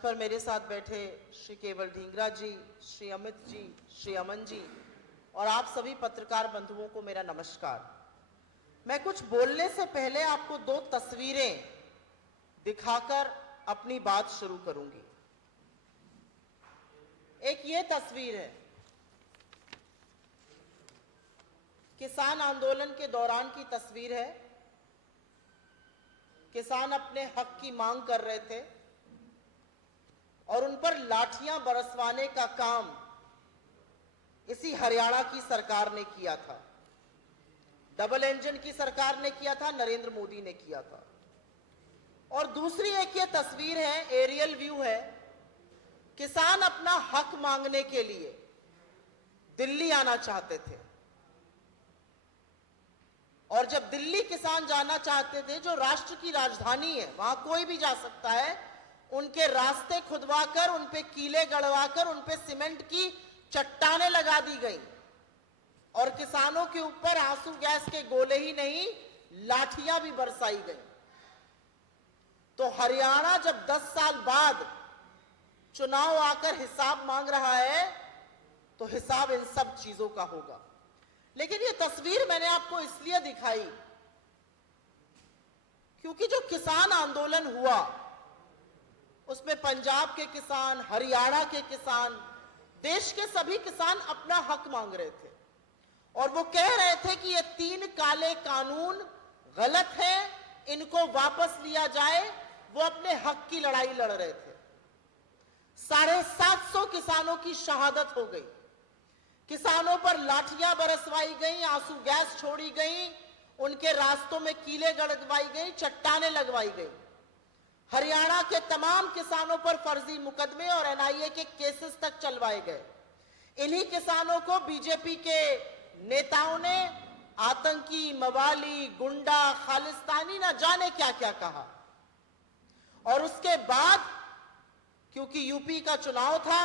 पर मेरे साथ बैठे श्री केवल ढींगरा जी, श्री अमित जी, श्री अमन जी और आप सभी पत्रकार बंधुओं को मेरा नमस्कार। मैं कुछ बोलने से पहले आपको दो तस्वीरें दिखाकर अपनी बात शुरू करूंगी। एक ये तस्वीर है, किसान आंदोलन के दौरान की तस्वीर है। किसान अपने हक की मांग कर रहे थे और उन पर लाठियां बरसवाने का काम इसी हरियाणा की सरकार ने किया था। डबल इंजन की सरकार ने किया था, नरेंद्र मोदी ने किया था। और दूसरी एक ये तस्वीर है, एरियल व्यू है। किसान अपना हक मांगने के लिए दिल्ली आना चाहते थे और जब दिल्ली किसान जाना चाहते थे, जो राष्ट्र की राजधानी है, वहां कोई भी जा सकता है, उनके रास्ते खुदवाकर, उन पे कीले गड़वाकर, उन पे सीमेंट की चट्टानें लगा दी गई और किसानों के ऊपर आंसू गैस के गोले ही नहीं, लाठियां भी बरसाई गई। तो हरियाणा जब 10 साल बाद चुनाव आकर हिसाब मांग रहा है, तो हिसाब इन सब चीजों का होगा। लेकिन ये तस्वीर मैंने आपको इसलिए दिखाई क्योंकि जो किसान आंदोलन हुआ उसमें पंजाब के किसान, हरियाणा के किसान, देश के सभी किसान अपना हक मांग रहे थे और वो कह रहे थे कि ये 3 काले कानून गलत हैं, इनको वापस लिया जाए। वो अपने हक की लड़ाई लड़ रहे थे। 750 किसानों की शहादत हो गई। किसानों पर लाठियां बरसवाई गई, आंसू गैस छोड़ी गई, उनके रास्तों में कीले गड़वाई गई, चट्टानें लगवाई गई। हरियाणा के तमाम किसानों पर फर्जी मुकदमे और एनआईए के केसेस तक चलवाए गए। इन्हीं किसानों को बीजेपी के नेताओं ने आतंकी, मवाली, गुंडा, खालिस्तानी, ना जाने क्या क्या कहा। और उसके बाद क्योंकि यूपी का चुनाव था,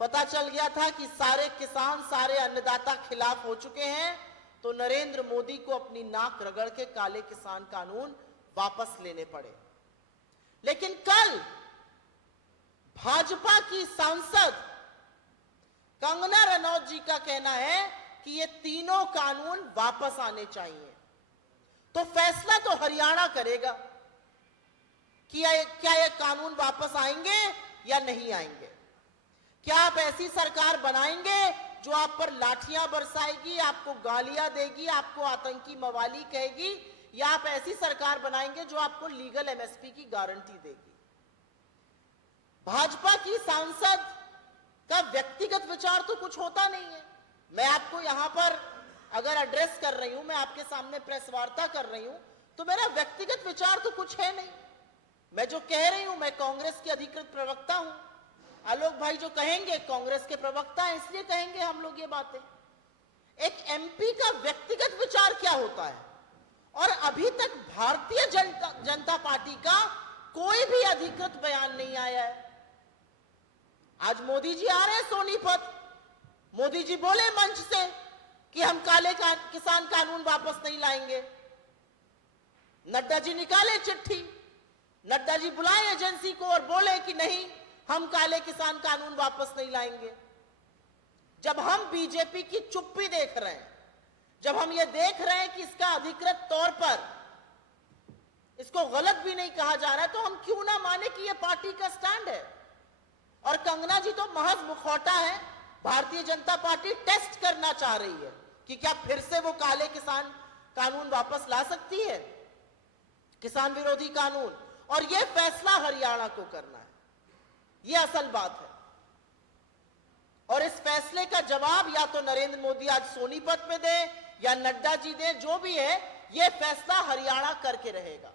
पता चल गया था कि सारे किसान, सारे अन्नदाता खिलाफ हो चुके हैं, तो नरेंद्र मोदी को अपनी नाक रगड़ के काले किसान कानून वापस लेने पड़े। लेकिन कल भाजपा की सांसद कंगना रनौत जी का कहना है कि ये तीनों कानून वापस आने चाहिए। तो फैसला तो हरियाणा करेगा कि क्या ये कानून वापस आएंगे या नहीं आएंगे। क्या आप ऐसी सरकार बनाएंगे जो आप पर लाठियां बरसाएगी, आपको गालियां देगी, आपको आतंकी मवाली कहेगी, या आप ऐसी सरकार बनाएंगे जो आपको लीगल एमएसपी की गारंटी देगी। भाजपा की सांसद का व्यक्तिगत विचार तो कुछ होता नहीं है। मैं आपको यहां पर अगर एड्रेस कर रही हूं, मैं आपके सामने प्रेस वार्ता कर रही हूं, तो मेरा व्यक्तिगत विचार तो कुछ है नहीं। मैं जो कह रही हूं, मैं कांग्रेस की अधिकृत प्रवक्ता हूं। आलोक भाई जो कहेंगे कांग्रेस के प्रवक्ता हैं, इसलिए कहेंगे हम लोग ये बातें। एक एमपी का व्यक्तिगत विचार क्या होता है? और अभी तक भारतीय जनता पार्टी का कोई भी अधिकृत बयान नहीं आया है। आज मोदी जी आ रहे हैं सोनीपत, मोदी जी बोले मंच से कि हम काले किसान कानून वापस नहीं लाएंगे। नड्डा जी निकाले चिट्ठी, नड्डा जी बुलाए एजेंसी को और बोले कि नहीं, हम काले किसान कानून वापस नहीं लाएंगे। जब हम बीजेपी की चुप्पी देख रहे हैं, जब हम ये देख रहे हैं कि इसका अधिकृत तौर पर इसको गलत भी नहीं कहा जा रहा है, तो हम क्यों ना माने कि ये पार्टी का स्टैंड है। और कंगना जी तो महज मुखौटा है। भारतीय जनता पार्टी टेस्ट करना चाह रही है कि क्या फिर से वो काले किसान कानून वापस ला सकती है, किसान विरोधी कानून। और ये फैसला हरियाणा को करना है, ये असल बात है। और इस फैसले का जवाब या तो नरेंद्र मोदी आज सोनीपत में दे या नड्डा जी दे, जो भी है, ये फैसला हरियाणा करके रहेगा।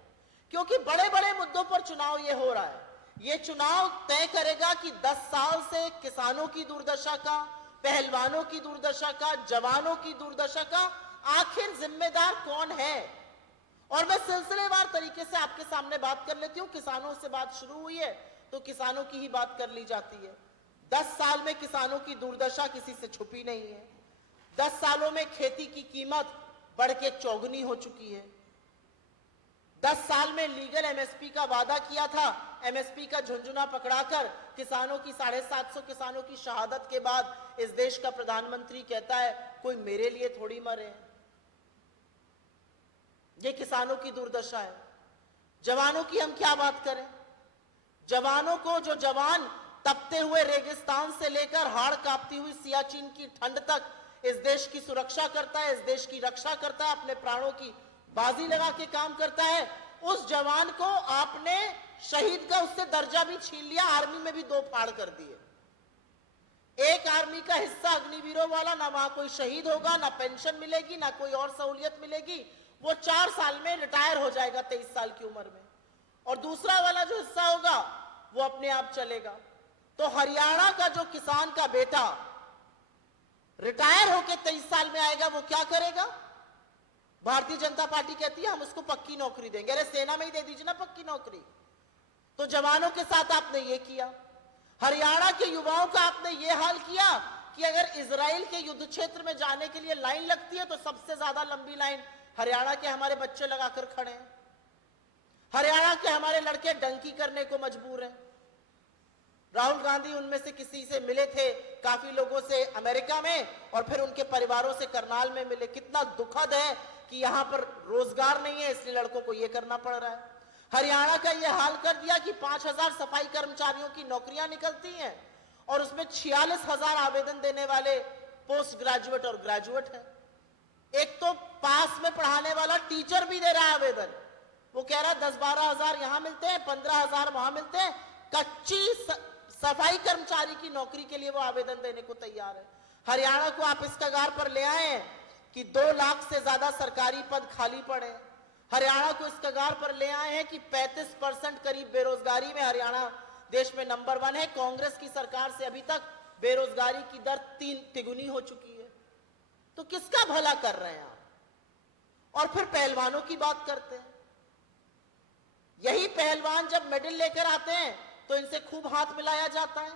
क्योंकि बड़े बड़े मुद्दों पर चुनाव ये हो रहा है। ये चुनाव तय करेगा कि 10 साल से किसानों की दुर्दशा का, पहलवानों की दुर्दशा का, जवानों की दुर्दशा का आखिर जिम्मेदार कौन है। और मैं सिलसिलेवार तरीके से आपके सामने बात कर लेती हूं। किसानों से बात शुरू हुई है तो किसानों की ही बात कर ली जाती है। 10 साल में किसानों की दुर्दशा किसी से छुपी नहीं है। 10 सालों में खेती की कीमत बढ़ के चौगुनी हो चुकी है। 10 साल में लीगल एमएसपी का वादा किया था, एमएसपी का झुंझुना पकड़ाकर किसानों की 750 किसानों की शहादत के बाद इस देश का प्रधानमंत्री कहता है कोई मेरे लिए थोड़ी मरे। ये किसानों की दुर्दशा है। जवानों की हम क्या बात करें? जवानों को, जो जवान तपते हुए रेगिस्तान से लेकर हाड़ कांपती हुई सियाचिन की ठंड तक इस देश की सुरक्षा करता है, इस देश की रक्षा करता है, अपने प्राणों की बाजी लगा के काम करता है, उस जवान को आपने शहीद का उससे दर्जा भी छीन लिया, आर्मी में भी 2 फाड़ कर दिए। एक आर्मी का हिस्सा अग्निवीरों वाला, ना वहां कोई शहीद होगा, ना पेंशन मिलेगी, ना कोई और सहूलियत मिलेगी, वो 4 साल में रिटायर हो जाएगा 23 साल की उम्र में, और दूसरा वाला जो हिस्सा होगा वो अपने आप चलेगा। तो हरियाणा का जो किसान का बेटा रिटायर होकर 23 साल में आएगा, वो क्या करेगा? भारतीय जनता पार्टी कहती है हम उसको पक्की नौकरी देंगे। अरे सेना में ही दे दीजिए ना पक्की नौकरी। तो जवानों के साथ आपने ये किया। हरियाणा के युवाओं का आपने ये हाल किया कि अगर इजराइल के युद्ध क्षेत्र में जाने के लिए लाइन लगती है तो सबसे ज्यादा लंबी लाइन हरियाणा के हमारे बच्चे लगाकर खड़े हैं। हरियाणा के हमारे लड़के डंकी करने को मजबूर हैं। राहुल गांधी उनमें से किसी से मिले थे, काफी लोगों से अमेरिका में, और फिर उनके परिवारों से करनाल में मिले। कितना दुखद है कि यहां पर रोजगार नहीं है, इसलिए लड़कों को यह करना पड़ रहा है। हरियाणा का यह हाल कर दिया कि 5000 सफाई कर्मचारियों की नौकरियां निकलती हैं और उसमें 46,000 आवेदन देने वाले पोस्ट ग्रेजुएट और ग्रेजुएट हैं। एक तो पास में पढ़ाने वाला टीचर भी दे रहा है आवेदन, वो कह रहा है 10-12 हजार यहां मिलते हैं, 15,000 वहां मिलते हैं। कच्ची सफाई कर्मचारी की नौकरी के लिए वो आवेदन देने को तैयार है। हरियाणा को आप इस कगार पर ले आए कि 2 लाख से ज्यादा सरकारी पद खाली पड़े। हरियाणा को इस कगार पर ले आए हैं कि 35% करीब बेरोजगारी में हरियाणा देश में नंबर 1 है। कांग्रेस की सरकार से अभी तक बेरोजगारी की दर 3 तिगुनी हो चुकी है। तो किसका भला कर रहे हैं आप? और फिर पहलवानों की बात करते हैं। यही पहलवान जब मेडल लेकर आते हैं तो इनसे खूब हाथ मिलाया जाता है,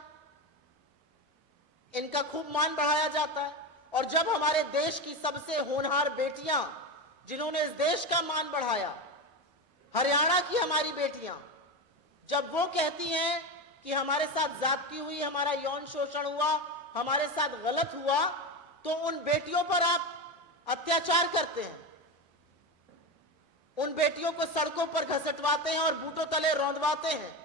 इनका खूब मान बढ़ाया जाता है। और जब हमारे देश की सबसे होनहार बेटियां, जिन्होंने इस देश का मान बढ़ाया, हरियाणा की हमारी बेटियां, जब वो कहती हैं कि हमारे साथ ज्यादती हुई, हमारा यौन शोषण हुआ, हमारे साथ गलत हुआ, तो उन बेटियों पर आप अत्याचार करते हैं, उन बेटियों को सड़कों पर घसीटवाते हैं और बूटों तले रौंदवाते हैं।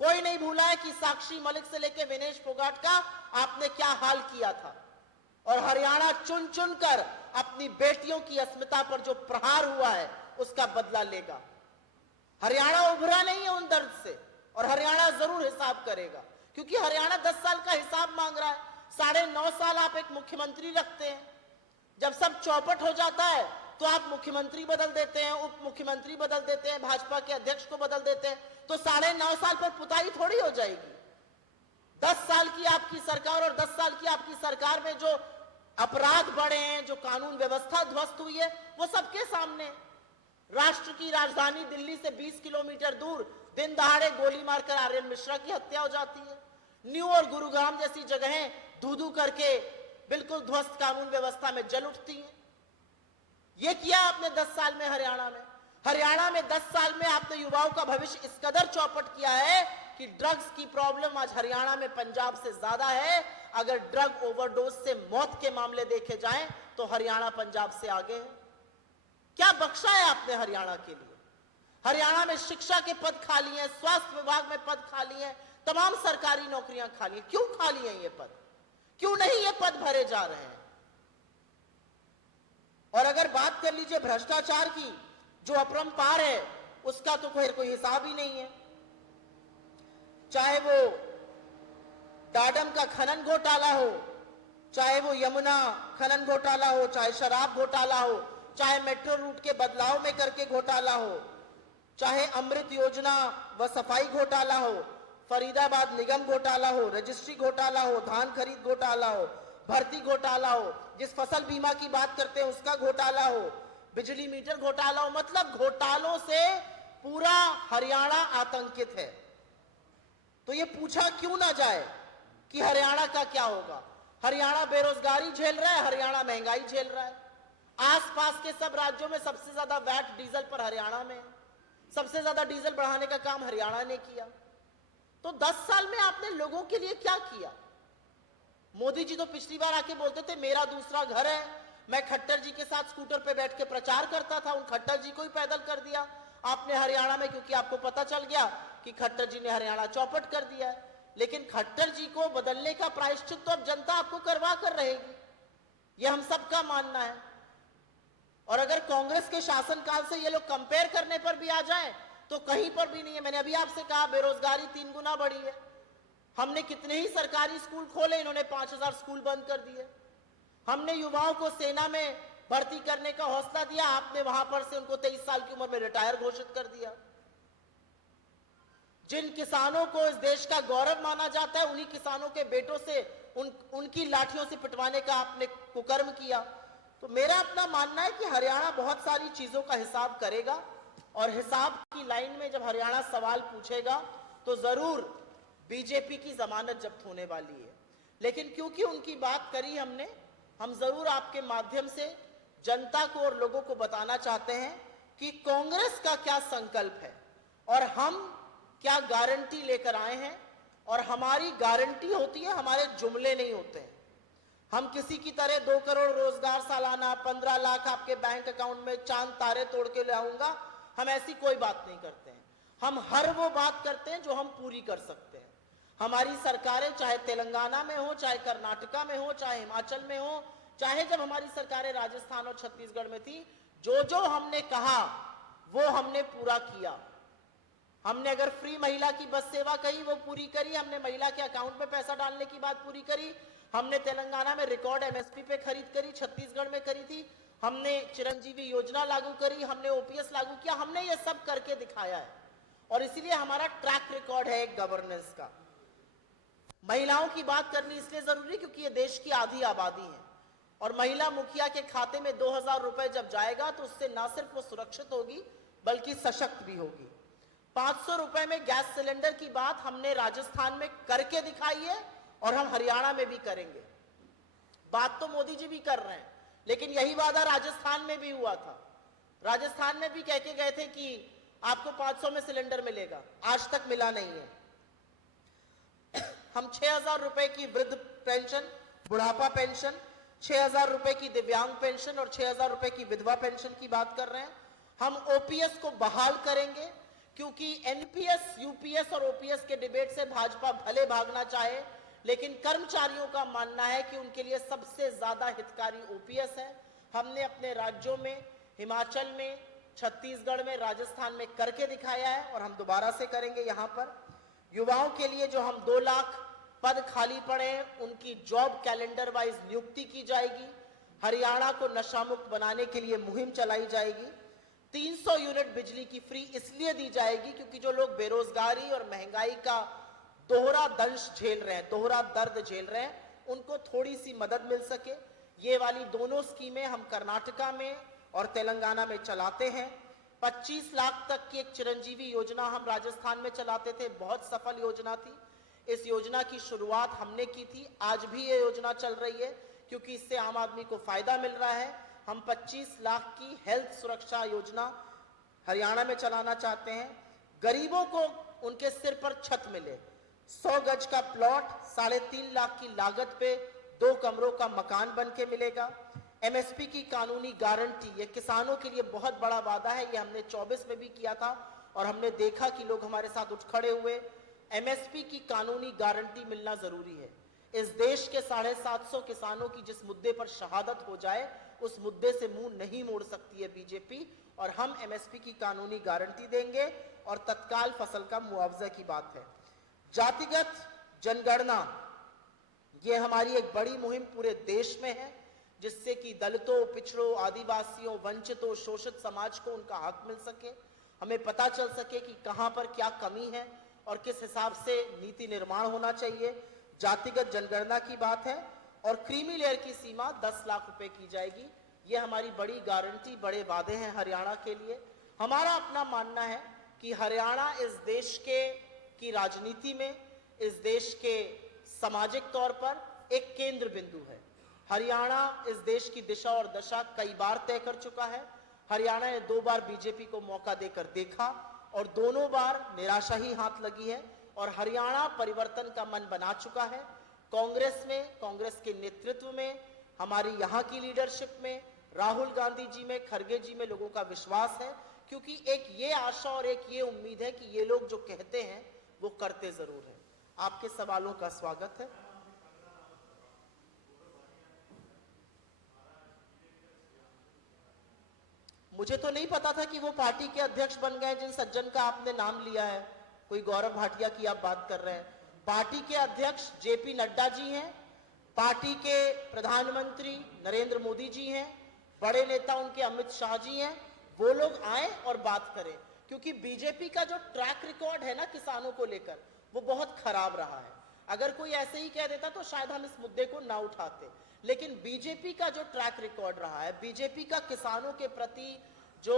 कोई नहीं भूला है कि साक्षी मलिक से लेकर विनेश फोगाट का आपने क्या हाल किया था। और हरियाणा चुन चुन कर अपनी बेटियों की अस्मिता पर जो प्रहार हुआ है उसका बदला लेगा। हरियाणा उभरा नहीं है उन दर्द से, और हरियाणा जरूर हिसाब करेगा, क्योंकि हरियाणा 10 साल का हिसाब मांग रहा है। 9.5 साल आप एक मुख्यमंत्री रखते हैं, जब सब चौपट हो जाता है तो आप मुख्यमंत्री बदल देते हैं, उप मुख्यमंत्री बदल देते हैं, भाजपा के अध्यक्ष को बदल देते हैं, तो 9.5 साल पर पुताई थोड़ी हो जाएगी। 10 साल की आपकी सरकार, और 10 साल की आपकी सरकार में जो अपराध बढ़े हैं, जो कानून व्यवस्था ध्वस्त हुई है, वो सबके सामने। राष्ट्र की राजधानी दिल्ली से 20 किलोमीटर दूर दिन दहाड़े गोली मारकर आर्यन मिश्रा की हत्या हो जाती है। न्यू और गुरुग्राम जैसी जगहें धू-धू करके बिल्कुल ध्वस्त कानून व्यवस्था में जल उठती हैं। ये किया आपने 10 साल में हरियाणा में। हरियाणा में 10 साल में आपने युवाओं का भविष्य इस कदर चौपट किया है कि ड्रग्स की प्रॉब्लम आज हरियाणा में पंजाब से ज्यादा है। अगर ड्रग ओवरडोज से मौत के मामले देखे जाएं तो हरियाणा पंजाब से आगे है। क्या बख्शा है आपने हरियाणा के लिए? हरियाणा में शिक्षा के पद खाली हैं, स्वास्थ्य विभाग में पद खाली हैं, तमाम सरकारी नौकरियां खाली हैं। क्यों खाली हैं ये पद? क्यों नहीं ये पद भरे जा रहे हैं? और अगर बात कर लीजिए भ्रष्टाचार की, जो अपरंपार है, उसका तो कोई हिसाब ही नहीं है। चाहे वो डाडम का खनन घोटाला हो, चाहे वो यमुना खनन घोटाला हो, चाहे शराब घोटाला हो, चाहे मेट्रो रूट के बदलाव में करके घोटाला हो, चाहे अमृत योजना व सफाई घोटाला हो, फरीदाबाद निगम घोटाला हो, रजिस्ट्री घोटाला हो, धान खरीद घोटाला हो, भर्ती घोटाला हो, जिस फसल बीमा की बात करते हैं उसका घोटाला हो, बिजली मीटर घोटाला हो, मतलब घोटालों से पूरा हरियाणा आतंकित है। तो ये पूछा क्यों ना जाए कि हरियाणा का क्या होगा? हरियाणा बेरोजगारी झेल रहा है, हरियाणा महंगाई झेल रहा है। आसपास के सब राज्यों में सबसे ज्यादा वैट डीजल पर हरियाणा में है। सबसे ज्यादा डीजल बढ़ाने का काम हरियाणा ने किया। तो 10 साल में आपने लोगों के लिए क्या किया? मोदी जी तो पिछली बार आके बोलते थे मेरा दूसरा घर है, मैं खट्टर जी के साथ स्कूटर पे बैठ के प्रचार करता था, उन खट्टर जी को ही पैदल कर दिया आपने हरियाणा में, क्योंकि आपको पता चल गया कि खट्टर जी ने हरियाणा चौपट कर दिया है। लेकिन खट्टर जी को बदलने का प्रायश्चित तो अब जनता आपको करवा कर रहेगी, ये हम सबका मानना है। और अगर कांग्रेस के शासनकाल से ये लोग कंपेयर करने पर भी आ जाएं तो कहीं पर भी नहीं है। मैंने अभी आपसे कहा बेरोजगारी 3 गुना बढ़ी है, हमने कितने ही सरकारी स्कूल खोले, इन्होंने 5000 स्कूल बंद कर दिए। हमने युवाओं को सेना में भर्ती करने का हौसला दिया, आपने वहां पर से उनको 23 साल की उम्र में रिटायर घोषित कर दिया। जिन किसानों को इस देश का गौरव माना जाता है, उन्हीं किसानों के बेटों से उनकी लाठियों से पिटवाने का आपने कुकर्म किया। तो मेरा अपना मानना है कि हरियाणा बहुत सारी चीजों का हिसाब करेगा, और हिसाब की लाइन में जब हरियाणा सवाल पूछेगा तो जरूर बीजेपी की जमानत जब्त होने वाली है। लेकिन क्योंकि उनकी बात करी हमने, हम जरूर आपके माध्यम से जनता को और लोगों को बताना चाहते हैं कि कांग्रेस का क्या संकल्प है और हम क्या गारंटी लेकर आए हैं। और हमारी गारंटी होती है, हमारे जुमले नहीं होते हैं। हम किसी की तरह 2 करोड़ रोजगार सालाना, 15 लाख आपके बैंक अकाउंट में चांद तारे तोड़ के ले आऊंगा, हम ऐसी कोई बात नहीं करते हैं। हम हर वो बात करते हैं जो हम पूरी कर सकते हैं। हमारी सरकारें चाहे तेलंगाना में हो, चाहे कर्नाटका में हो, चाहे हिमाचल में हो, चाहे जब हमारी सरकारें राजस्थान और छत्तीसगढ़ में थी, जो जो हमने कहा वो हमने पूरा किया। हमने अगर फ्री महिला की बस सेवा कही वो पूरी करी, हमने महिला के अकाउंट में पैसा डालने की बात पूरी करी, हमने तेलंगाना में रिकॉर्ड एमएसपी पे खरीद करी, छत्तीसगढ़ में करी थी, हमने चिरंजीवी योजना लागू करी, हमने ओपीएस लागू किया, हमने ये सब करके दिखाया है। और इसीलिए हमारा ट्रैक रिकॉर्ड है एक गवर्नेंस का। महिलाओं की बात करनी इसलिए जरूरी क्योंकि ये देश की आधी आबादी है, और महिला मुखिया के खाते में 2000 रुपए जब जाएगा तो उससे ना सिर्फ वो सुरक्षित होगी बल्कि सशक्त भी होगी। 500 रुपए में गैस सिलेंडर की बात हमने राजस्थान में करके दिखाई है और हम हरियाणा में भी करेंगे। बात तो मोदी जी भी कर रहे हैं, लेकिन यही वादा राजस्थान में भी हुआ था। राजस्थान में भी कह के गए थे कि आपको 500 में सिलेंडर मिलेगा, आज तक मिला नहीं है। हम 6000 रुपए की वृद्ध पेंशन, बुढ़ापा पेंशन, 6000 रुपए की दिव्यांग पेंशन और 6000 रुपए की विधवा पेंशन की बात कर रहे हैं। हम ओपीएस को बहाल करेंगे, क्योंकि एनपीएस, यूपीएस और ओपीएस के डिबेट से भाजपा भले भागना चाहे, लेकिन कर्मचारियों का मानना है कि उनके लिए सबसे ज्यादा हितकारी ओपीएस है। हमने अपने राज्यों में, हिमाचल में, छत्तीसगढ़ में, राजस्थान में करके दिखाया है और हम दोबारा से करेंगे। यहां पर युवाओं के लिए जो हम 2 लाख पद खाली पड़े हैं उनकी जॉब कैलेंडर वाइज नियुक्ति की जाएगी। हरियाणा को नशा मुक्त बनाने के लिए मुहिम चलाई जाएगी। 300 यूनिट बिजली की फ्री इसलिए दी जाएगी क्योंकि जो लोग बेरोजगारी और महंगाई का दोहरा दंश झेल रहे हैं, दोहरा दर्द झेल रहे हैं, उनको थोड़ी सी मदद मिल सके। ये वाली दोनों स्कीमें हम कर्नाटका में और तेलंगाना में चलाते हैं। 25 लाख तक की एक चिरंजीवी योजना हम राजस्थान में चलाते थे, बहुत सफल योजना थी। इस योजना की शुरुआत हमने की थी, आज भी ये योजना चल रही है क्योंकि इससे आम आदमी को फायदा मिल रहा है। हम 25 लाख की हेल्थ सुरक्षा योजना हरियाणा में चलाना चाहते हैं। गरीबों को उनके सिर पर छत मिले, 100 गज का प्लॉट 3.5 लाख की लागत पे 2 कमरों का मकान बन के मिलेगा। एमएसपी की कानूनी गारंटी, ये किसानों के लिए बहुत बड़ा वादा है, ये हमने 24 में भी किया था और हमने देखा कि लोग हमारे साथ उठ खड़े हुए। एमएसपी की कानूनी गारंटी मिलना जरूरी है। इस देश के 750 किसानों की जिस मुद्दे पर शहादत हो जाए, उस मुद्दे से मुंह नहीं मोड़ सकती है बीजेपी, और हम एमएसपी की कानूनी गारंटी देंगे और तत्काल फसल का मुआवजा की बात है। जातिगत जनगणना, ये हमारी एक बड़ी मुहिम पूरे देश में है, जिससे कि दलितों, पिछड़ों, आदिवासियों, वंचितों, शोषित समाज को उनका हक मिल सके, हमें पता चल सके कि कहां पर क्या कमी है और किस हिसाब से नीति निर्माण होना चाहिए। जातिगत जनगणना की बात है। और क्रीमी लेयर की सीमा 10 लाख रुपए की जाएगी। ये हमारी बड़ी गारंटी, बड़े वादे हैं हरियाणा के लिए। हमारा अपना मानना है कि हरियाणा इस देश की राजनीति में, इस देश के सामाजिक तौर पर एक केंद्र बिंदु है। हरियाणा इस देश की दिशा और दशा कई बार तय कर चुका है। हरियाणा ने 2 बार बीजेपी को मौका देकर देखा और दोनों बार निराशा ही हाथ लगी है और हरियाणा परिवर्तन का मन बना चुका है। कांग्रेस में, कांग्रेस के नेतृत्व में, हमारी यहाँ की लीडरशिप में, राहुल गांधी जी में, खड़गे जी में लोगों का विश्वास है, क्योंकि एक ये आशा और एक ये उम्मीद है कि ये लोग जो कहते हैं वो करते जरूर हैं। आपके सवालों का स्वागत है। मुझे तो नहीं पता था कि वो पार्टी के अध्यक्ष बन गए जिन सज्जन का आपने नाम लिया है। कोई गौरव भाटिया की आप बात कर रहे हैं। पार्टी के अध्यक्ष जेपी नड्डा जी हैं, पार्टी के प्रधानमंत्री नरेंद्र मोदी जी हैं, बड़े नेता उनके अमित शाह जी हैं। वो लोग आए और बात करें, क्योंकि बीजेपी का जो ट्रैक रिकॉर्ड है ना किसानों को लेकर, वो बहुत खराब रहा है। अगर कोई ऐसे ही कह देता तो शायद हम इस मुद्दे को ना उठाते, लेकिन बीजेपी का जो ट्रैक रिकॉर्ड रहा है, बीजेपी का किसानों के प्रति जो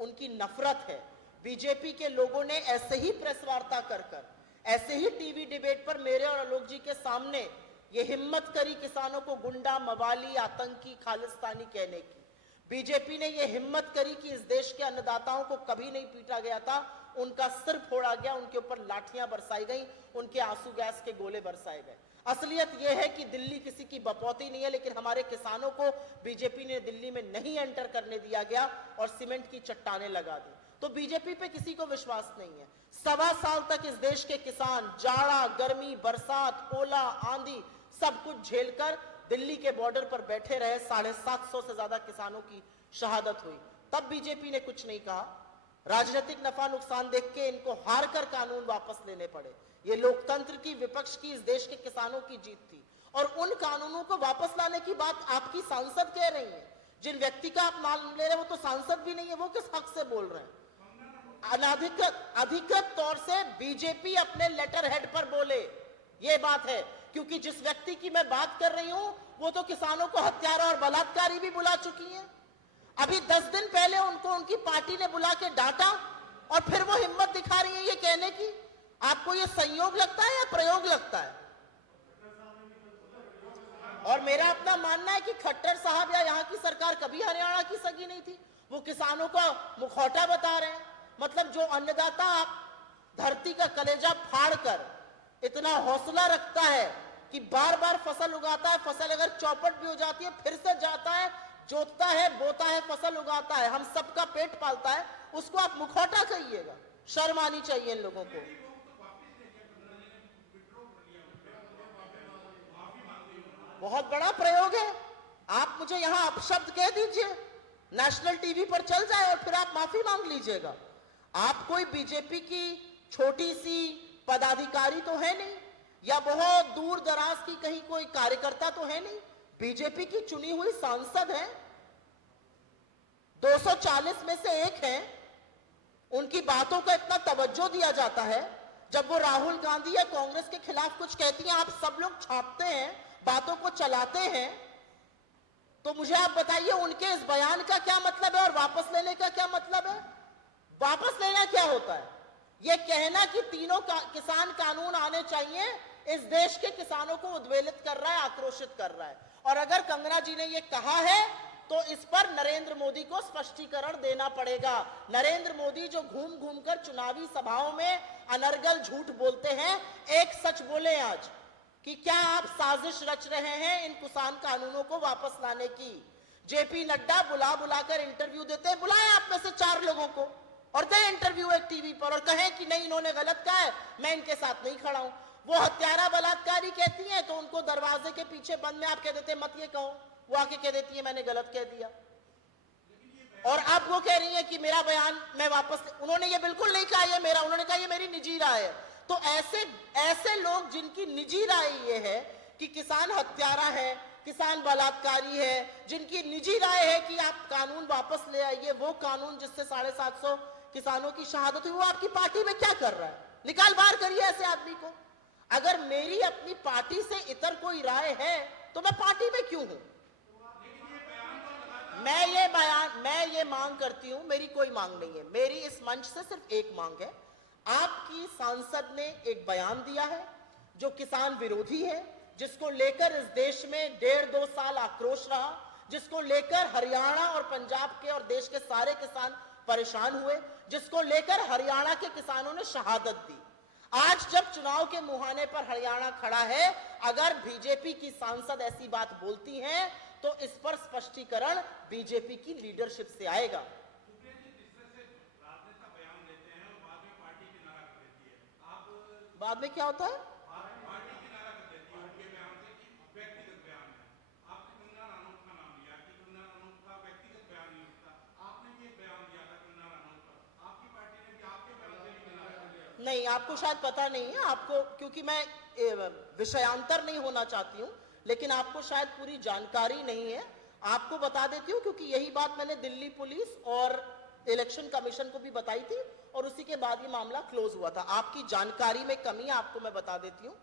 उनकी नफरत है, बीजेपी के लोगों ने ऐसे ही प्रेस वार्ता कर ऐसे ही टीवी डिबेट पर मेरे और आलोक जी के सामने ये हिम्मत करी किसानों को गुंडा, मवाली, आतंकी, खालिस्तानी कहने की। बीजेपी ने ये हिम्मत करी कि इस देश के अन्नदाताओं को कभी नहीं पीटा गया था, उनका सिर फोड़ा गया, उनके ऊपर लाठियां बरसाई गई, उनके आंसू गैस के गोले बरसाए गए। असलियत यह है कि दिल्ली किसी की बपौती नहीं है, लेकिन हमारे किसानों को बीजेपी ने दिल्ली में नहीं एंटर करने दिया गया और सीमेंट की चट्टानें लगा दी। तो बीजेपी पे किसी को विश्वास नहीं है। 1.25 साल तक इस देश के किसान जाड़ा, गर्मी, बरसात, ओला, आंधी सब कुछ झेलकर दिल्ली के बॉर्डर पर बैठे रहे। 750 से ज्यादा किसानों की शहादत हुई, तब बीजेपी ने कुछ नहीं कहा। राजनीतिक नफा नुकसान देख के इनको हार कर कानून वापस लेने पड़े। ये लोकतंत्र की, विपक्ष की, इस देश के किसानों की जीत थी। और उन कानूनों को वापस लाने की बात आपकी सांसद कह रही है। जिन व्यक्ति का आप नाम ले रहे हैं वो तो सांसद भी नहीं है, वो किस हक से बोल रहे हैं? अधिकृत तौर से बीजेपी अपने लेटर हेड पर बोले, ये बात है। क्योंकि जिस व्यक्ति की मैं बात कर रही हूं वो तो किसानों को हत्यारा और बलात्कारी भी बुला चुकी हैं। अभी 10 दिन पहले उनको उनकी पार्टी ने बुला के डांटा और फिर वो हिम्मत दिखा रही है ये कहने की। आपको ये संयोग लगता है या प्रयोग लगता है? और मेरा अपना मानना है कि खट्टर साहब या यहाँ की सरकार कभी हरियाणा की सगी नहीं थी। वो किसानों का मुखौटा बता रहे हैं। मतलब जो अन्नदाता धरती का कलेजा फाड़कर इतना हौसला रखता है कि बार बार फसल उगाता है, फसल अगर चौपट भी हो जाती है फिर से जाता है, जोतता है, बोता है, फसल उगाता है, हम सबका पेट पालता है, उसको आप मुखौटा कहिएगा? शर्म आनी चाहिए इन लोगों को। बहुत बड़ा प्रयोग है। आप मुझे यहां अपशब्द कह दीजिए, नेशनल टीवी पर चल जाए और फिर आप माफी मांग लीजिएगा। आप कोई बीजेपी की छोटी सी पदाधिकारी तो है नहीं, या बहुत दूर दराज की कहीं कोई कार्यकर्ता तो है नहीं। बीजेपी की चुनी हुई सांसद है, 240 में से एक है। उनकी बातों का इतना तवज्जो दिया जाता है। जब वो राहुल गांधी या कांग्रेस के खिलाफ कुछ कहती हैं, आप सब लोग छापते हैं, बातों को चलाते हैं। तो मुझे आप बताइए उनके इस बयान का क्या मतलब है और वापस लेने का क्या मतलब है? वापस लेना क्या होता है? यह कहना कि तीनों किसान कानून आने चाहिए इस देश के किसानों को उद्वेलित कर रहा है, आक्रोशित कर रहा है। और अगर कंगना जी ने यह कहा है तो इस पर नरेंद्र मोदी को स्पष्टीकरण देना पड़ेगा। नरेंद्र मोदी जो घूम घूम कर चुनावी सभाओं में अनर्गल झूठ बोलते हैं, एक सच बोले आज कि क्या आप साजिश रच रहे हैं इन किसान कानूनों को वापस लाने की? जेपी नड्डा बुला बुलाकर इंटरव्यू देते हैं। बुलाए आप में से 4 लोगों को और दे इंटरव्यू एक टीवी पर और कहें कि नहीं इन्होंने गलत कहा है, मैं इनके साथ नहीं खड़ा हूं। वो हत्यारा बलात्कारी कहती हैं तो उनको दरवाजे के पीछे बंद में आप कह देते मत ये कहो, वो आके कह देती है मैंने गलत कह दिया। और अब वो कह रही है कि मेरा बयान मैं वापस, उन्होंने ये बिल्कुल नहीं कहा ये मेरा, उन्होंने कहा ये मेरी निजी राय है। तो ऐसे लोग जिनकी निजी राय ये है कि किसान हत्यारा है, किसान बलात्कारी है, जिनकी निजी राय है कि आप कानून वापस ले आइए, वो कानून जिससे 750 किसानों की शहादत हुई, वो आपकी पार्टी में क्या कर रहा है? निकाल बाहर करिए ऐसे आदमी को। अगर मेरी अपनी पार्टी से इतर कोई राय है तो मैं पार्टी में क्यों हूं? मैं ये मांग करती हूं, मेरी कोई मांग नहीं है। मेरी इस मंच से सिर्फ एक मांग है। आपकी सांसद ने एक बयान दिया है जो किसान विरोधी है, जिसको लेकर इस देश में 1.5-2 साल आक्रोश रहा, जिसको लेकर हरियाणा और पंजाब के और देश के सारे किसान परेशान हुए, जिसको लेकर हरियाणा के किसानों ने शहादत दी। आज जब चुनाव के मुहाने पर हरियाणा खड़ा है, अगर बीजेपी की सांसद ऐसी बात बोलती हैं तो इस पर स्पष्टीकरण बीजेपी की लीडरशिप से आएगा। बाद में क्या होता है? नहीं, आपको शायद पता नहीं है, आपको, क्योंकि मैं विषयांतर नहीं होना चाहती हूं, लेकिन आपको शायद पूरी जानकारी नहीं है। आपको बता देती हूं, क्योंकि यही बात मैंने दिल्ली पुलिस और इलेक्शन कमीशन को भी बताई थी और उसी के बाद ये मामला क्लोज हुआ था। आपकी जानकारी में कमी है, आपको मैं बता देती हूं।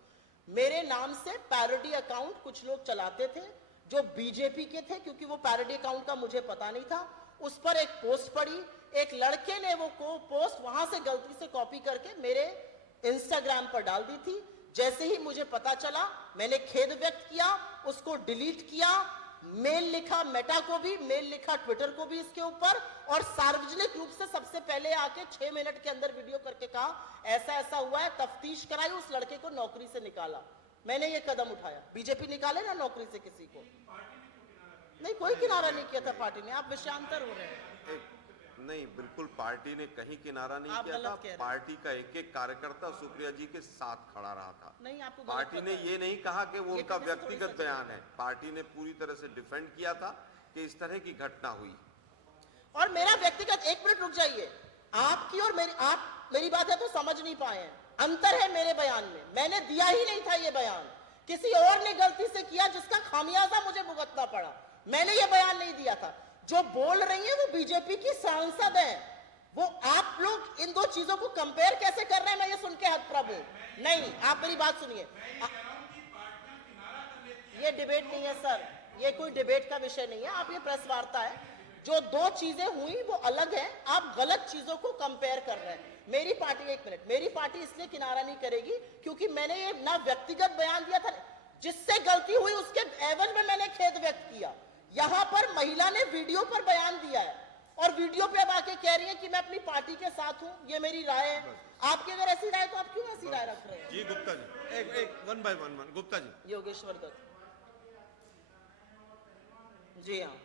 मेरे नाम से पैरोडी अकाउंट कुछ लोग चलाते थे जो बीजेपी के थे, क्योंकि वो पैरोडी अकाउंट का मुझे पता नहीं था। उस पर एक पोस्ट पड़ी, एक लड़के ने वो पोस्ट वहां से गलती से कॉपी करके मेरे इंस्टाग्राम पर डाल दी थी। जैसे ही मुझे पता चला, मैंने खेद व्यक्त किया, उसको डिलीट किया, मेल लिखा मेटा को भी, मेल लिखा ट्विटर को भी इसके ऊपर, और सार्वजनिक रूप से सबसे पहले आके 6 मिनट के अंदर वीडियो करके कहा ऐसा ऐसा हुआ है, तफ्तीश कराई, उस लड़के को नौकरी से निकाला। मैंने ये कदम उठाया। बीजेपी निकाले ना नौकरी से किसी को? नहीं, कोई किनारा नहीं किया था पार्टी ने। आप विषयांतर हो रहे हैं। नहीं, बिल्कुल पार्टी ने कहीं किनारा नहीं किया था। पार्टी का एक एक कार्यकर्ता सुप्रिया जी के साथ खड़ा रहा था। नहीं, आपको पार्टी ने ये नहीं कहा कि वो उनका व्यक्तिगत बयान है। पार्टी ने पूरी तरह से डिफेंड किया था कि इस तरह की घटना हुई। और मेरा व्यक्तिगत, एक मिनट रुक जाइए, आपकी और मेरी, आप मेरी बात है तो समझ नहीं पाए हैं। अंतर है मेरे बयान में, मैंने दिया ही नहीं था ये बयान, किसी और ने गलती से किया जिसका खामियाजा मुझे भुगतना पड़ा। मैंने ये बयान नहीं दिया था। जो बोल रही है वो बीजेपी की सांसद है। वो, आप लोग इन दो चीजों को कंपेयर कैसे कर रहे हैं, मैं ये सुन के हतप्रभ हूं। नहीं, आप मेरी बात सुनिए। ये डिबेट नहीं है सर, ये कोई डिबेट का विषय नहीं है। आप, ये प्रेस वार्ता है। जो दो चीजें हुई वो अलग है, आप गलत चीजों को कंपेयर कर रहे हैं। मेरी पार्टी, एक मिनट, मेरी पार्टी इसलिए किनारा नहीं करेगी क्योंकि मैंने ये ना व्यक्तिगत बयान दिया था, जिससे गलती हुई उसके एवज में मैंने खेद व्यक्त किया। यहां पर महिला ने वीडियो पर बयान दिया है और वीडियो पे अब आके कह रही है कि मैं अपनी पार्टी के साथ हूं, ये मेरी राय है। आपकी अगर ऐसी राय तो आप क्यों ऐसी राय रख रहे हैं? जी गुप्ता जी, एक one by one. Gupta ji. Yogeshwar Dutt जी। हाँ,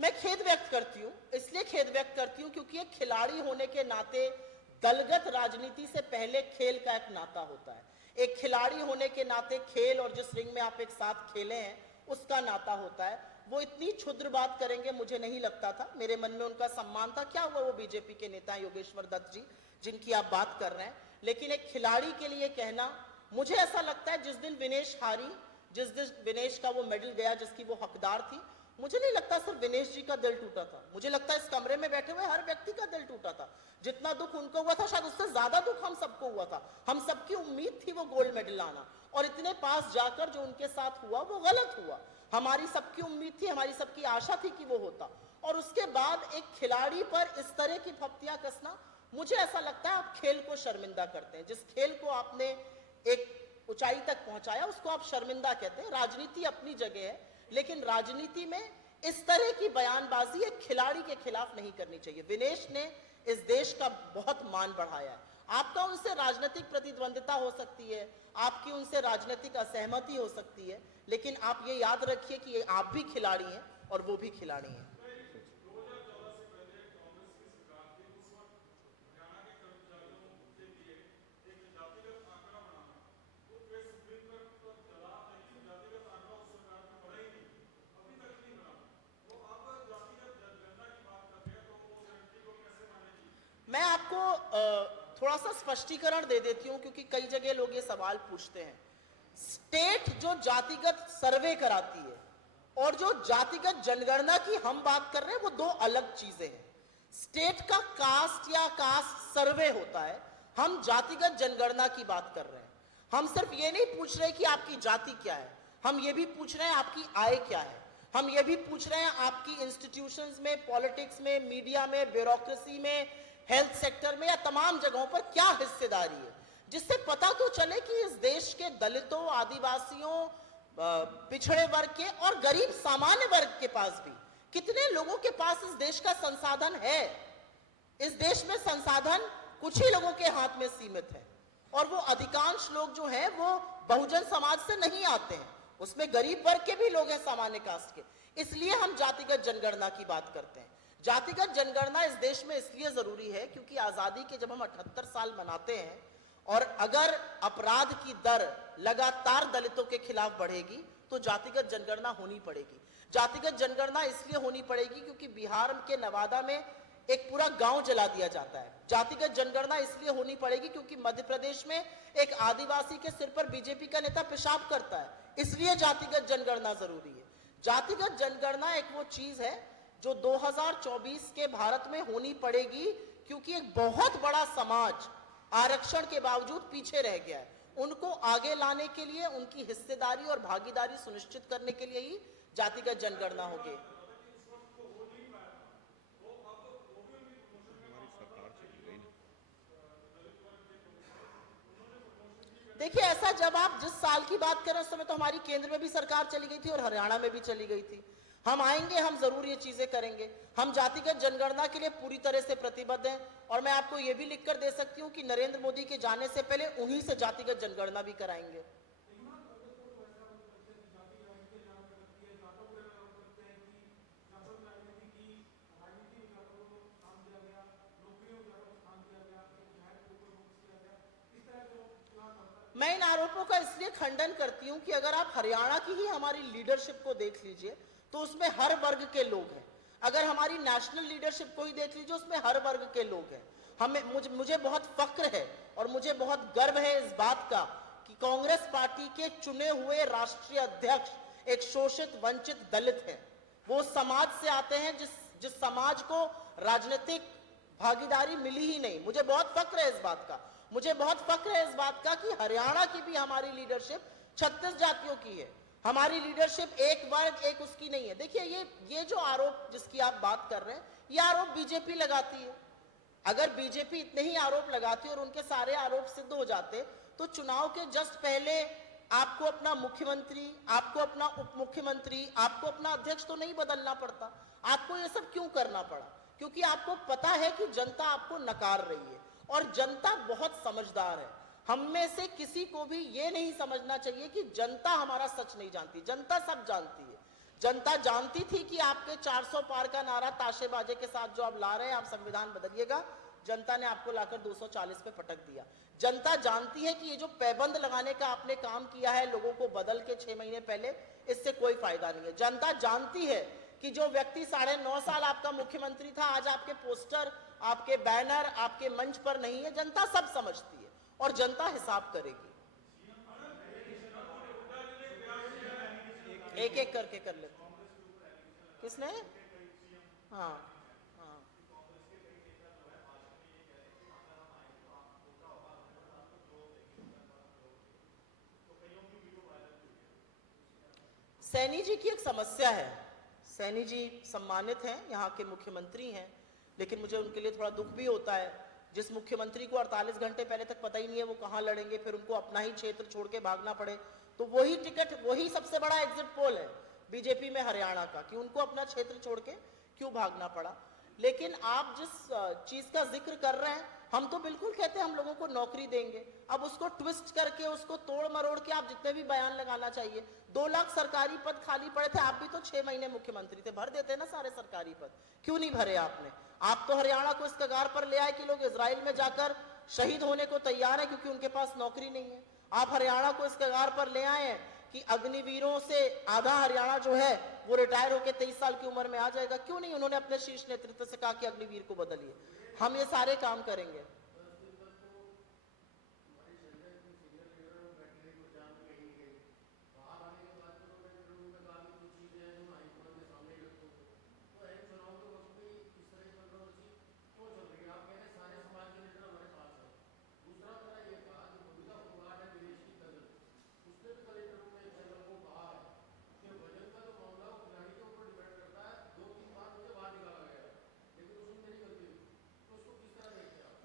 मैं खेद व्यक्त करती हूं, इसलिए खेद व्यक्त करती हूं क्योंकि एक खिलाड़ी होने के नाते दलगत राजनीति से पहले खेल का एक नाता होता है। एक खिलाड़ी होने के नाते खेल और जिस रिंग में आप एक साथ खेले हैं उसका नाता होता है। वो इतनी क्षुद्र बात करेंगे मुझे नहीं लगता था। मेरे मन में उनका सम्मान था। क्या हुआ, वो बीजेपी के नेता योगेश्वर दत्त जी जिनकी आप बात कर रहे हैं। लेकिन एक खिलाड़ी के लिए कहना, मुझे ऐसा लगता है जिस दिन विनेश हारी, जिस दिन विनेश का वो मेडल गया जिसकी वो हकदार थी, मुझे नहीं लगता सिर्फ विनेश जी का दिल टूटा था। मुझे लगता है इस कमरे में बैठे हुए हर व्यक्ति का दिल टूटा था। जितना दुख उनको हुआ था, शायद उससे ज्यादा दुख हम सबको हुआ था। हम सबकी उम्मीद थी वो गोल्ड मेडल लाना, और इतने पास जाकर जो उनके साथ हुआ वो गलत हुआ। हमारी सबकी उम्मीद थी, हमारी सबकी आशा थी कि वो होता, और उसके बाद एक खिलाड़ी पर इस तरह की फप्तियां कसना, मुझे ऐसा लगता है आप खेल को शर्मिंदा करते हैं। जिस खेल को आपने एक ऊंचाई तक पहुंचाया उसको आप शर्मिंदा कहते हैं। राजनीति अपनी जगह है, लेकिन राजनीति में इस तरह की बयानबाजी एक खिलाड़ी के खिलाफ नहीं करनी चाहिए। विनेश ने इस देश का बहुत मान बढ़ाया है। आपका उनसे राजनीतिक प्रतिद्वंदिता हो सकती है, आपकी उनसे राजनीतिक असहमति हो सकती है, लेकिन आप ये याद रखिए कि आप भी खिलाड़ी हैं और वो भी खिलाड़ी हैं। मैं आपको थोड़ा सा स्पष्टीकरण दे देती हूं क्योंकि कई जगह लोग ये सवाल पूछते हैं। स्टेट जो जातिगत सर्वे कराती है और जो जातिगत जनगणना की हम बात कर रहे हैं वो दो अलग चीजें हैं। स्टेट का कास्ट या कास्ट सर्वे होता है, हम जातिगत जनगणना की बात कर रहे हैं। हम सिर्फ ये नहीं पूछ रहे कि आपकी जाति क्या है, हम ये भी पूछ रहे हैं आपकी आय क्या है, हम ये भी पूछ रहे हैं आपकी इंस्टीट्यूशंस में, पॉलिटिक्स में, मीडिया में, ब्यूरोक्रेसी में, हेल्थ सेक्टर में या तमाम जगहों पर क्या हिस्सेदारी है। जिससे पता तो चले कि इस देश के दलितों, आदिवासियों, पिछड़े वर्ग के और गरीब सामान्य वर्ग के पास भी कितने लोगों के पास इस देश का संसाधन है। इस देश में संसाधन कुछ ही लोगों के हाथ में सीमित है और वो अधिकांश लोग जो हैं वो बहुजन समाज से नहीं आते हैं, उसमें गरीब वर्ग के भी लोग हैं, सामान्य कास्ट के। इसलिए हम जातिगत जनगणना की बात करते हैं। जातिगत जनगणना इस देश में इसलिए जरूरी है क्योंकि आजादी के जब हम 78 साल मनाते हैं और अगर अपराध की दर लगातार दलितों के खिलाफ बढ़ेगी तो जातिगत जनगणना होनी पड़ेगी। जातिगत जनगणना इसलिए होनी पड़ेगी क्योंकि बिहार के नवादा में एक पूरा गांव जला दिया जाता है। जातिगत जनगणना इसलिए होनी पड़ेगी क्योंकि मध्य प्रदेश में एक आदिवासी के सिर पर बीजेपी का नेता पेशाब करता है, इसलिए जातिगत जनगणना जरूरी है। जातिगत जनगणना एक वो चीज है जो 2024 के भारत में होनी पड़ेगी क्योंकि एक बहुत बड़ा समाज आरक्षण के बावजूद पीछे रह गया है। उनको आगे लाने के लिए, उनकी हिस्सेदारी और भागीदारी सुनिश्चित करने के लिए ही जातिगत जनगणना होगी। देखिए, ऐसा जब आप जिस साल की बात करें उस समय तो हमारी केंद्र में भी सरकार चली गई थी और हरियाणा में भी चली गई थी। हम आएंगे, हम जरूर ये चीजें करेंगे। हम जातिगत जनगणना के लिए पूरी तरह से प्रतिबद्ध हैं और मैं आपको ये भी लिखकर दे सकती हूँ कि नरेंद्र मोदी के जाने से पहले उन्हीं से जातिगत जनगणना भी कराएंगे। मैं इन आरोपों का इसलिए खंडन करती हूं कि अगर आप हरियाणा की ही हमारी लीडरशिप को देख लीजिए तो उसमें हर वर्ग के लोग हैं। अगर हमारी नेशनल लीडरशिप को ही देख लीजिए उसमें हर वर्ग के लोग हैं। मुझे बहुत फक्र है और मुझे बहुत गर्व है इस बात का कि कांग्रेस पार्टी के चुने हुए राष्ट्रीय अध्यक्ष एक शोषित, वंचित दलित हैं। वो समाज से आते हैं जिस समाज को राजनीतिक भागीदारी मिली ही नहीं। मुझे बहुत फक्र है इस बात का। मुझे बहुत फक्र है इस बात का कि हरियाणा की भी हमारी लीडरशिप 36 जातियों की है। हमारी लीडरशिप एक वर्ग, एक उसकी नहीं है। देखिए, ये जो आरोप जिसकी आप बात कर रहे हैं, ये आरोप बीजेपी लगाती है। अगर बीजेपी इतने ही आरोप लगाती और उनके सारे आरोप सिद्ध हो जाते तो चुनाव के जस्ट पहले आपको अपना मुख्यमंत्री, आपको अपना उप मुख्यमंत्री, आपको अपना अध्यक्ष तो नहीं बदलना पड़ता। आपको ये सब क्यों करना पड़ा? क्योंकि आपको पता है कि जनता आपको नकार रही है और जनता बहुत समझदार है। हम में से किसी को भी ये नहीं समझना चाहिए कि जनता हमारा सच नहीं जानती। जनता सब जानती है। जनता जानती थी कि आपके 400 पार का नारा ताशे बाजे के साथ जो आप ला रहे हैं, आप संविधान बदलिएगा, जनता ने आपको लाकर 240 पे पटक दिया। जनता जानती है कि ये जो पैबंद लगाने का आपने काम किया है लोगों को बदल के 6 महीने पहले, इससे कोई फायदा नहीं है। जनता जानती है कि जो व्यक्ति 9.5 साल आपका मुख्यमंत्री था, आज आपके पोस्टर, आपके बैनर, आपके मंच पर नहीं है। जनता सब समझती है और जनता हिसाब करेगी। एक एक करके कर लेते हैं। किसने? हाँ हाँ, सैनी जी की एक समस्या है। सैनी जी सम्मानित हैं, यहाँ के मुख्यमंत्री हैं, लेकिन मुझे उनके लिए थोड़ा दुख भी होता है। जिस मुख्यमंत्री को 48 घंटे पहले तक पता ही नहीं है वो कहाँ लड़ेंगे, फिर उनको अपना ही क्षेत्र छोड़ के भागना पड़े, तो वही टिकट, वही सबसे बड़ा एग्जिट पोल है बीजेपी में हरियाणा का कि उनको अपना क्षेत्र छोड़ के क्यों भागना पड़ा। लेकिन आप जिस चीज का जिक्र कर रहे हैं, हम तो बिल्कुल कहते हैं हम लोगों को नौकरी देंगे। अब उसको ट्विस्ट करके, उसको तोड़ मरोड़ के आप जितने भी बयान लगाना चाहिए। 2 लाख सरकारी पद खाली पड़े थे, आप भी तो 6 महीने मुख्यमंत्री थे, भर देते ना सारे सरकारी पद, क्यों नहीं भरे आपने? आप तो हरियाणा को इस कगार पर ले आए कि लोग इजराइल में जाकर शहीद होने को तैयार है क्योंकि उनके पास नौकरी नहीं है। आप हरियाणा को इस कगार पर ले आए हैं कि अग्निवीरों से आधा हरियाणा जो है वो रिटायर होकर 23 साल की उम्र में आ जाएगा। क्यों नहीं उन्होंने अपने शीर्ष नेतृत्व से कहा कि अग्निवीर को बदलिए? हम ये सारे काम करेंगे।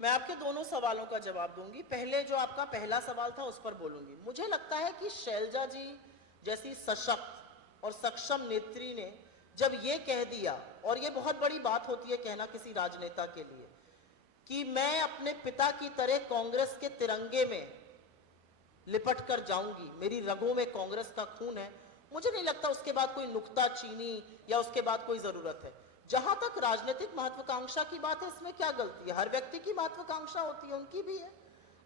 मैं आपके दोनों सवालों का जवाब दूंगी। पहले जो आपका पहला सवाल था उस पर बोलूंगी। मुझे लगता है कि शैलजा जी जैसी सशक्त और सक्षम नेत्री ने जब ये कह दिया, और ये बहुत बड़ी बात होती है कहना किसी राजनेता के लिए, कि मैं अपने पिता की तरह कांग्रेस के तिरंगे में लिपट कर जाऊंगी, मेरी रगों में कांग्रेस का खून है, मुझे नहीं लगता उसके बाद कोई नुक्ताचीनी या उसके बाद कोई जरूरत है। जहां तक राजनीतिक महत्वाकांक्षा की बात है, इसमें क्या गलती है? हर व्यक्ति की महत्वाकांक्षा होती है, उनकी भी है।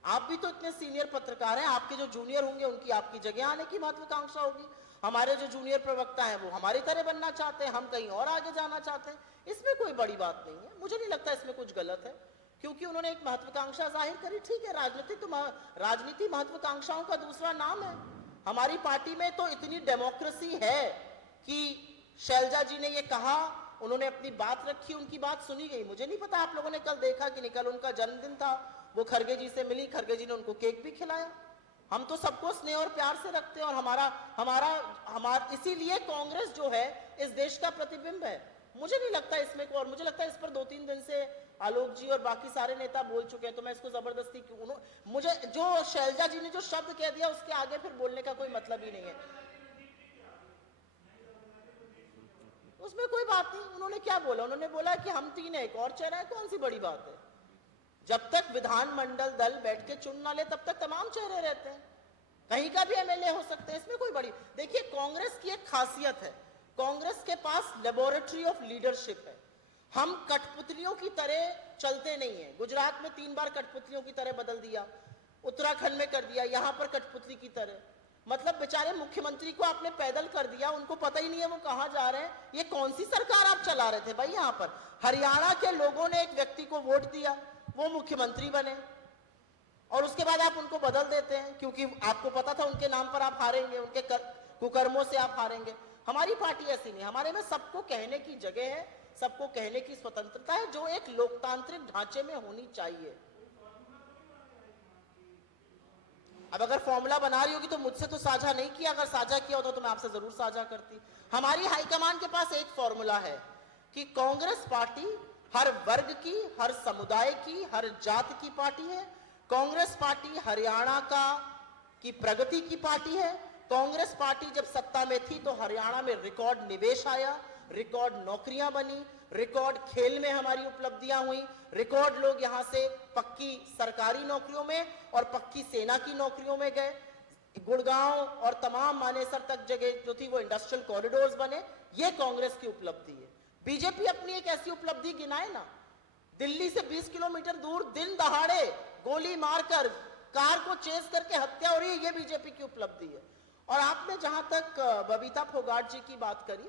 आप भी तो इतने सीनियर पत्रकार हैं, आपके जो जूनियर होंगे उनकी आपकी जगह आने की महत्वाकांक्षा होगी। हमारे जो जूनियर प्रवक्ता हैं वो हमारी तरह बनना चाहते हैं, हम कहीं और आगे जाना चाहते हैं। इसमें कोई बड़ी बात नहीं है, मुझे नहीं लगता इसमें कुछ गलत है, क्योंकि उन्होंने एक महत्वाकांक्षा जाहिर करी। ठीक है, राजनीति महत्वाकांक्षाओं का दूसरा नाम है। हमारी पार्टी में तो इतनी डेमोक्रेसी है कि शैलजा जी ने ये कहा, उन्होंने अपनी बात रखी, उनकी बात सुनी गई। मुझे नहीं पता आप लोगों ने कल देखा कि नहीं, कल उनका जन्मदिन था, वो खरगे जी से मिली, खरगे जी ने उनको केक भी खिलाया। हम तो सबको स्नेह और प्यार से रखते हैं, और हमारा इसीलिए कांग्रेस जो है इस देश का प्रतिबिंब है। मुझे नहीं लगता इसमें को, और मुझे लगता है इस पर 2-3 दिन से आलोक जी और बाकी सारे नेता बोल चुके हैं, तो मैं इसको जबरदस्ती क्यों, मुझे जो शैलजा जी ने जो शब्द कह दिया उसके आगे फिर बोलने का कोई मतलब ही नहीं है। उसमें कोई बात नहीं। उन्होंने क्या बोला? उन्होंने बोला कि हम 3 हैं, एक और चेहरा है, कौन सी बड़ी बात है? जब तक विधानमंडल दल बैठ के चुन ना ले तब तक तमाम चेहरे रहते हैं, कहीं का भी एमएलए हो सकते हैं, इसमें कोई बड़ी। देखिए, कांग्रेस की एक खासियत है, कांग्रेस के पास लेबोरेटरी ऑफ लीडरशिप है। हम कठपुतलियों की तरह चलते नहीं है। गुजरात में 3 बार कठपुतलियों की तरह बदल दिया, उत्तराखंड में कर दिया, यहां पर कठपुतली की तरह। मतलब बेचारे मुख्यमंत्री को आपने पैदल कर दिया, उनको पता ही नहीं है वो कहां जा रहे हैं। ये कौन सी सरकार आप चला रहे थे भाई? यहां पर हरियाणा के लोगों ने एक व्यक्ति को वोट दिया, वो मुख्यमंत्री बने, और उसके बाद आप उनको बदल देते हैं क्योंकि आपको पता था उनके नाम पर आप हारेंगे, उनके कुकर्मों से आप हारेंगे। हमारी पार्टी ऐसी नहीं, हमारे में सबको कहने की जगह है, सबको कहने की स्वतंत्रता है, जो एक लोकतांत्रिक ढांचे में होनी चाहिए। अब अगर फॉर्मूला बना रही होगी तो मुझसे तो साझा नहीं किया, अगर साझा किया होता तो मैं आपसे जरूर साझा करती। हमारी हाईकमान के पास एक फॉर्मूला है कि कांग्रेस पार्टी हर वर्ग की, हर समुदाय की, हर जाति की पार्टी है। कांग्रेस पार्टी हरियाणा की प्रगति की पार्टी है। कांग्रेस पार्टी जब सत्ता में थी तो हरियाणा में रिकॉर्ड निवेश आया, रिकॉर्ड नौकरियां बनी, रिकॉर्ड खेल में हमारी उपलब्धियां हुई, रिकॉर्ड लोग यहां से पक्की सरकारी नौकरियों में और पक्की सेना की नौकरियों में गए। गुड़गांव और तमाम मानेसर तक जगह जो थी वो इंडस्ट्रियल कॉरिडोर्स बने। ये कांग्रेस की उपलब्धि है। बीजेपी अपनी एक ऐसी उपलब्धि गिनाए ना, दिल्ली से 20 किलोमीटर दूर दिन दहाड़े गोली मारकर कार को चेस करके हत्या हो रही है, ये बीजेपी की उपलब्धि है। और आपने जहां तक बबीता फोगाट जी की बात करी,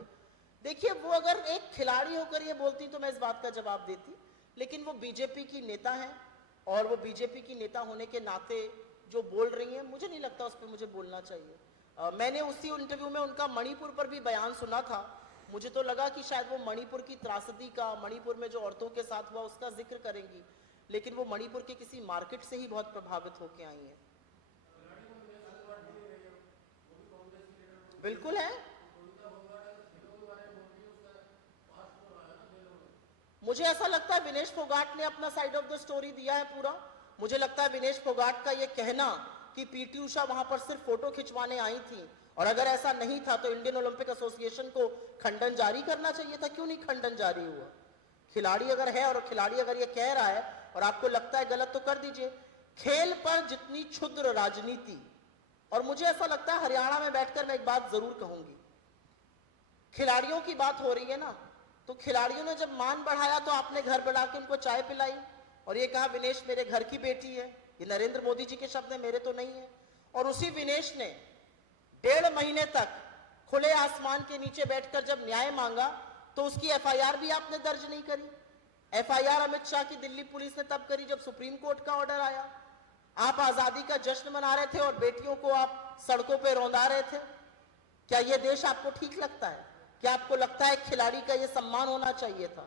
देखिए वो अगर एक खिलाड़ी होकर ये बोलती तो मैं इस बात का जवाब देती, लेकिन वो बीजेपी की नेता है, और वो बीजेपी की नेता होने के नाते जो बोल रही हैं, मुझे नहीं लगता उस पर मुझे बोलना चाहिए। मैंने उसी इंटरव्यू में उनका मणिपुर पर भी बयान सुना था, मुझे तो लगा कि शायद वो मणिपुर की त्रासदी का, मणिपुर में जो औरतों के साथ हुआ उसका जिक्र करेंगी, लेकिन वो मणिपुर के किसी मार्केट से ही बहुत प्रभावित होकर आई हैं। बिल्कुल है। मुझे ऐसा लगता है विनेश फोगाट ने अपना साइड ऑफ द स्टोरी दिया है पूरा। मुझे लगता है विनेश फोगाट का ये कहना कि पीटी उषा वहां पर सिर्फ फोटो खिंचवाने आई थी, और अगर ऐसा नहीं था तो इंडियन ओलंपिक एसोसिएशन को खंडन जारी करना चाहिए था। क्यों नहीं खंडन जारी हुआ? खिलाड़ी अगर है और खिलाड़ी अगर ये कह रहा है और आपको लगता है गलत तो कर दीजिए। खेल पर जितनी क्षुद्र राजनीति, और मुझे ऐसा लगता है हरियाणा में बैठकर मैं एक बात जरूर कहूंगी, खिलाड़ियों की बात हो रही है ना, तो खिलाड़ियों ने जब मान बढ़ाया तो आपने घर बढ़ा के उनको चाय पिलाई और ये कहा विनेश मेरे घर की बेटी है। ये नरेंद्र मोदी जी के शब्द है, मेरे तो नहीं है। और उसी विनेश ने 1.5 महीने तक खुले आसमान के नीचे बैठकर जब न्याय मांगा तो उसकी एफआईआर भी आपने दर्ज नहीं करी। एफआईआर अमित शाह की दिल्ली पुलिस ने तब करी जब सुप्रीम कोर्ट का ऑर्डर आया। आप आजादी का जश्न मना रहे थे और बेटियों को आप सड़कों पे रौंदा रहे थे। क्या यह देश आपको ठीक लगता है? क्या आपको लगता है खिलाड़ी का यह सम्मान होना चाहिए था?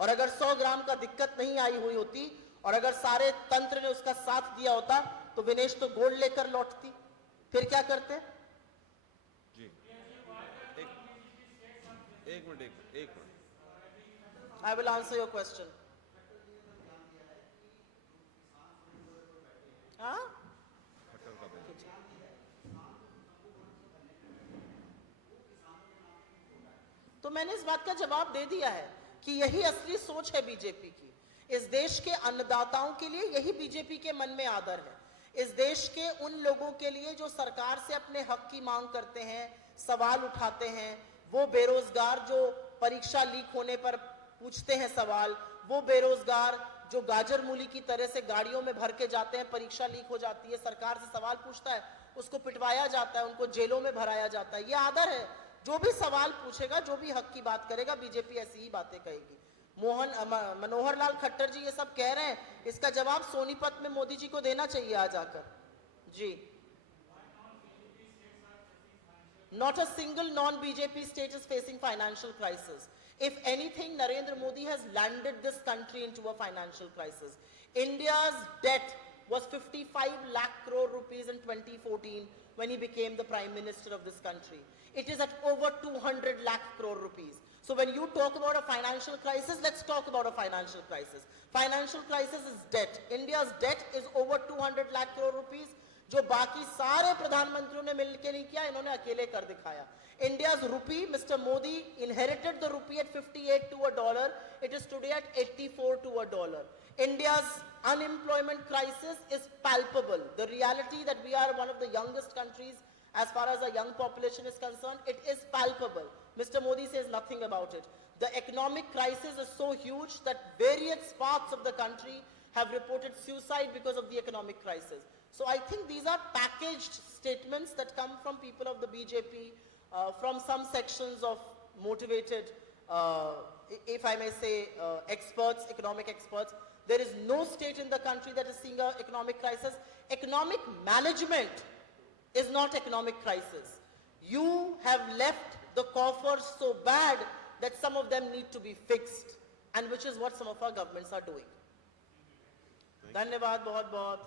और अगर 100 ग्राम का दिक्कत नहीं आई हुई होती और अगर सारे तंत्र ने उसका साथ दिया होता तो विनेश तो गोल्ड लेकर लौटती। फिर क्या करते? जी एक minute. I will answer your question. हाँ? खट्टर का बयान। तो मैंने इस बात का जवाब दे दिया है कि यही असली सोच है बीजेपी की। इस देश के अन्नदाताओं के लिए यही बीजेपी के मन में आदर है। इस देश के उन लोगों के लिए जो सरकार से अपने हक की मांग करते हैं, सवाल उठाते हैं, वो बेरोजगार जो परीक्षा लीक होने पर पूछते हैं सवाल, वो बेरोजगार जो गाजर मूली की तरह से गाड़ियों में भर के जाते हैं, परीक्षा लीक हो जाती है, सरकार से सवाल पूछता है, उसको पिटवाया जाता है, उनको जेलों में भराया जाता है। ये आदर है। जो भी सवाल पूछेगा, जो भी हक की बात करेगा, बीजेपी ऐसी ही बातें कहेगी। मनोहर लाल खट्टर जी ये सब कह रहे हैं, इसका जवाब सोनीपत में मोदी जी को देना चाहिए आज आकर। जी, not a single non-BJP state is facing financial crisis. If anything, Narendra Modi has landed this country into a financial crisis. India's debt was 55 lakh crore rupees in 2014 when he became the Prime Minister of this country. It is at over 200 lakh crore rupees. So when you talk about a financial crisis, let's talk about a financial crisis. Financial crisis is debt. India's debt is over 200 lakh crore rupees. जो बाकी सारे प्रधानमंत्रियों ने मिलकर नहीं किया, इन्होंने अकेले कर दिखाया। India's rupee, Mr. Modi inherited the rupee at 58 to a dollar. It is today at 84 to a dollar. India's unemployment crisis is palpable. The reality that we are one of the youngest countries as far as the young population is concerned, it is palpable. Mr. Modi says nothing about it. The economic crisis is so huge that various parts of the country have reported suicide because of the economic crisis. So I think these are packaged statements that come from people of the BJP, from some sections of motivated, if I may say, experts, economic experts. There is no state in the country that is seeing an economic crisis. Economic management is not economic crisis. You have left the coffers so bad that some of them need to be fixed, and which is what some of our governments are doing. धन्यवाद बहुत बहुत।